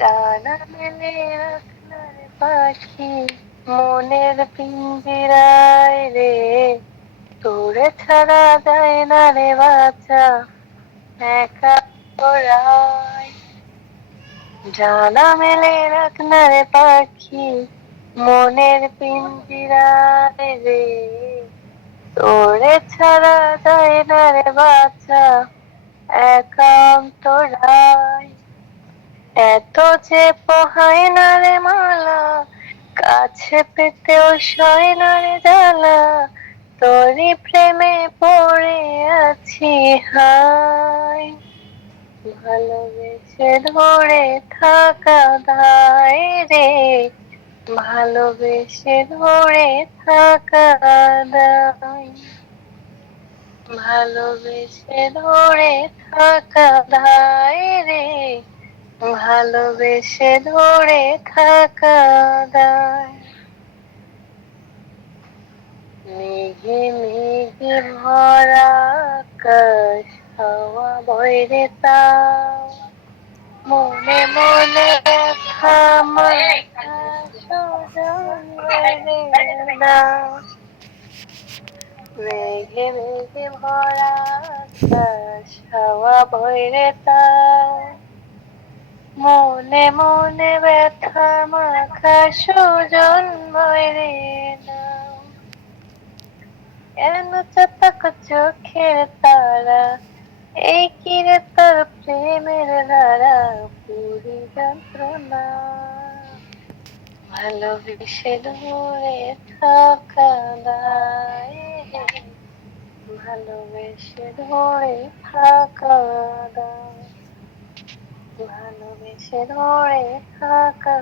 ডানা মেলে রাখনার পাখি মনের পিঞ্জিরায় রে। তোরে ছাড়া যায় না রে বাচ্চা একা ওরাই জানা মেলে রাখনার পাখি, মনের পিঞ্জিরায় রে। তোরে ছাড়া যায় না রে বাচ্চা একান্তরায়। এত যে পোহায় না রে মালা, কাছে পেতেও সয় না রে জ্বালা, তোরই প্রেমে পড়ে আছি, হাই। ভালোবেসে ধরে থাকা দায় রে, ভালোবেসে ধরে থাকা দায়। ভালোবেসে ধরে থাকা দায় রে ভালোবেসে ধরে থাকা দায়। মেঘে মেঘে ভরা আকাশ, হাওয়া বইরে মনে মনে দাও। মেঘে মেঘে ভরা আকাশ, হাওয়া বইরে তাও। মনে মনে ব্যথা মাখা সুজন নাও। কেন চতক চোখের তারা? এই কিরে তোর প্রেমের ধারা পুরি যন্ত্রণা? ভালোবেসে দূরে থাকা দায়। ভালোবেসে ধরে থাকা দায়। ভালোবেসে ধরে থাকা